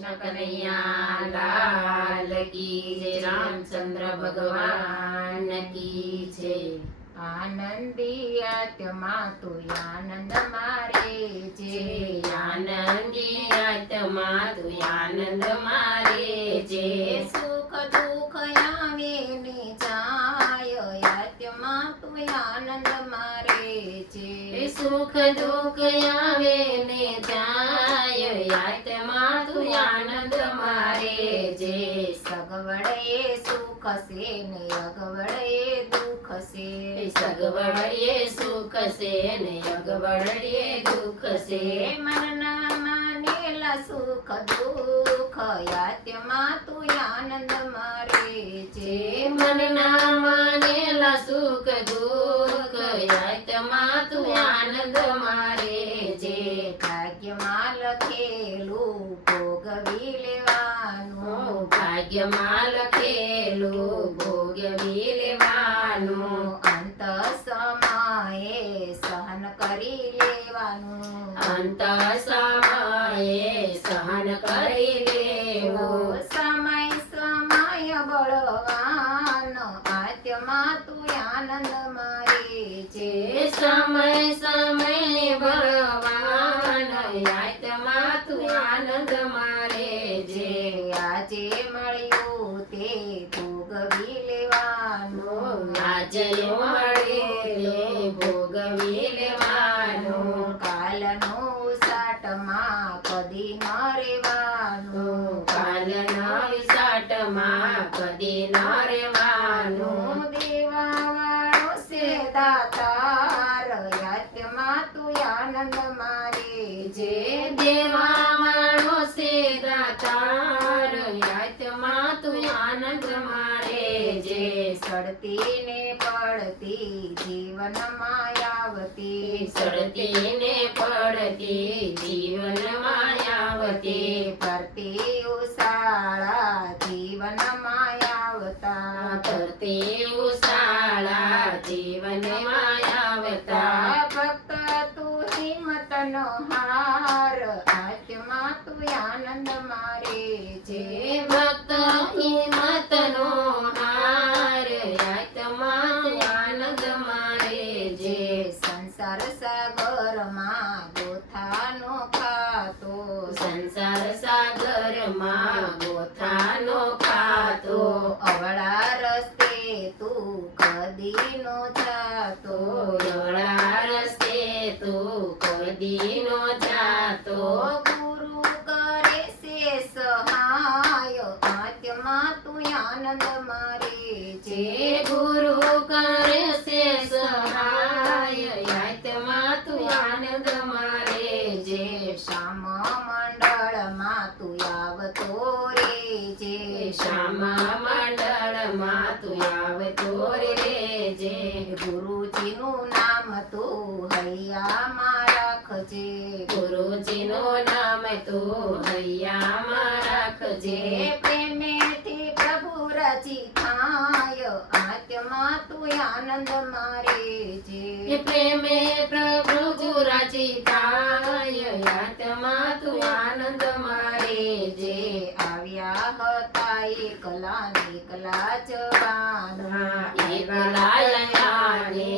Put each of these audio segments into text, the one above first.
કૃષ્ણ કનૈયા લાલ કી જય, રામચંદ્ર ભગવાન કી જય। આનંદી આત્મા તું આનંદ મારે છે, આનંદી આત્મા તું આનંદ મારે છે। સુખ દુઃખ આવે ને જાય આત્મા તું આનંદ મારે છે, સુખ દુઃખ આવે ને જાય આત્મા તું આનંદ મારે છે। સગવડ એ સુખ છે ને અગવડ એ દુઃખ છે, સગવડ એ સુખ છે ને અગવડ એ દુઃખ છે। મનના માનેલા સુખ દુઃખ આત્મા તું આનંદ મારે છે, મનના માનેલા સુખ દુઃખ આત્મા તું આનંદ મારે છે। ભાગ્યમાં લખેલું ભોગવી લેવાનું, ભાગ્યમાં લખેલું ભોગવી લેવાનું, અંત સમયે સહન કરી લેવાનું, અંત સમયે સહન કરી લેવું। સમય સમય બળવાન આત્મા તું આનંદ મારે છે, સમય સમય બળવાન આત્મા તું આનંદ મારે છે। આજે મળ્યું તે ભોગવી લેવાનું, આજે મળે ભોગવી લેવાનું, કાલનું સાટમાં કદી ન રેવાનું, કાલના વિસાટમાં કદી ન રહેવાનું। દેવાવાળો છે દાતાર આત્મા તું આનંદ મારે છે, દેવા મારો છે દાતાર આત્મા તું આનંદ મારે છે। સડતી ને પડતી જીવનમાં આવતી, સડતી ને પડતી જીવનમાં આવતી, ફરતી ઉશાળા જીવનમાં આવતા, ફરતી ઉશાળા જીવનમાં આવતા। ભક્ત તું હિંમતનો હાર આત્મા તું આનંદ મારે છે, ભક્ત હિંમતનો હાર આત્મા તું આનંદ મારે છે। સંસાર સાગરમાં ગોથાનો ખાતો, સંસાર સાગરમાં ગોથાનો ખાતો, અવળા રસ્તે તું કદી નો જાતો, અવળા રસ્તે તું કદી નો જાતો, ગુરુ કરે છે સહાય આત્મા તું આનંદ મારે છે, ગુરુ કરે છે સહાય આત્મા તું આનંદ મારે છે। શ્યામ મંડળમાં તું આવતો રે છે, શ્યામ મંડળમાં તું આવતો રે છે, ગુરુજીનું નામ તું હૈયામાં રાખજે, ગુરુજીનું નામ તું હૈયામાં રાખજે, પ્રેમેથી પ્રભુ રચી થાય આત્મા તું આનંદ મારે છે, પ્રેમે પ્રભુ રાજી થાય આત્મા તું આનંદ મારે છે। આવ્યા હતા એકલા ને એકલા જવાના, એકલા લયાને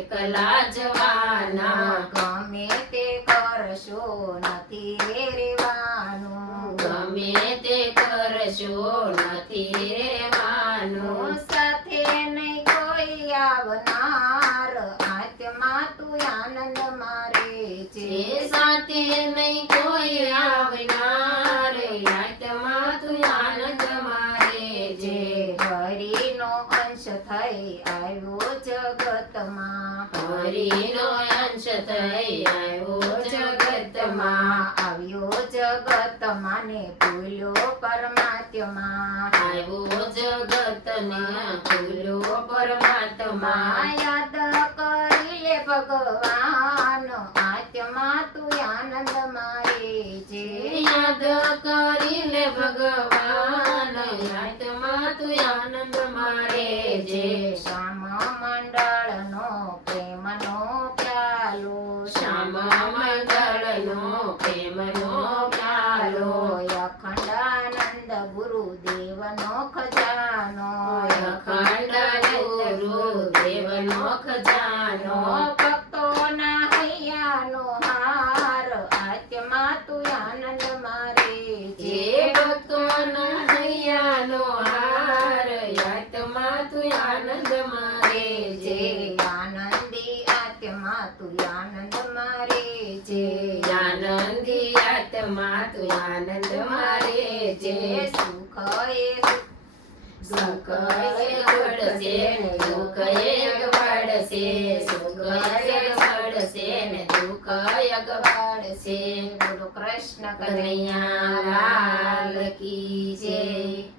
એકલા જવાના, ગમે તે કરશો નથી રે રેવાનું, ગમે તે કરશો નથી રહેવાનું, સાથે નહીં કોઈ આવનાર આત્મા તું આનંદ મારે છે, સાથે નહીં કોઈ આવનાર આત્મા તું આનંદ મારે છે। હરિનો અંશ થઈ આવ્યો જગતમાં, હરિનો અંશ થઈ આવ્યો જગતમાં, આવ્યો જગતમાં ને ભૂલ્યો પરમાત્મા, આવ્યો જગતમાં ભૂલ્યો પરમાત્મા, યાદ કરી લે ભગવાન આત્મા તું આનંદ મારે છે, યાદ કરી લે ભગવાન આત્મા તું આનંદ મારે છે। શ્યામ મંડળનો પ્રેમનો પ્યાલો, શ્યામ મંડળનો પ્રેમનો પ્યાલો, અખંડ ગુરુદેવનો ખજાનો અખંડ ગુરુદેવનો ખજાનો ભક્તોના હૈયાનો હાર આત્મા તું આનંદ મારે જે ભક્તોના હૈયાનો હાર આત્મા તું આનંદ મારે જે આનંદી આત્મા તું આનંદ મારે જે આનંદી આત્મા તું આનંદ મારે જે જે સુખ એ સુખ પડશે ને દુઃખ પડશે સુખ પડશે ને દુઃખ પડશે બોલો કૃષ્ણ કનૈયા કનૈયા લાલ કી જય.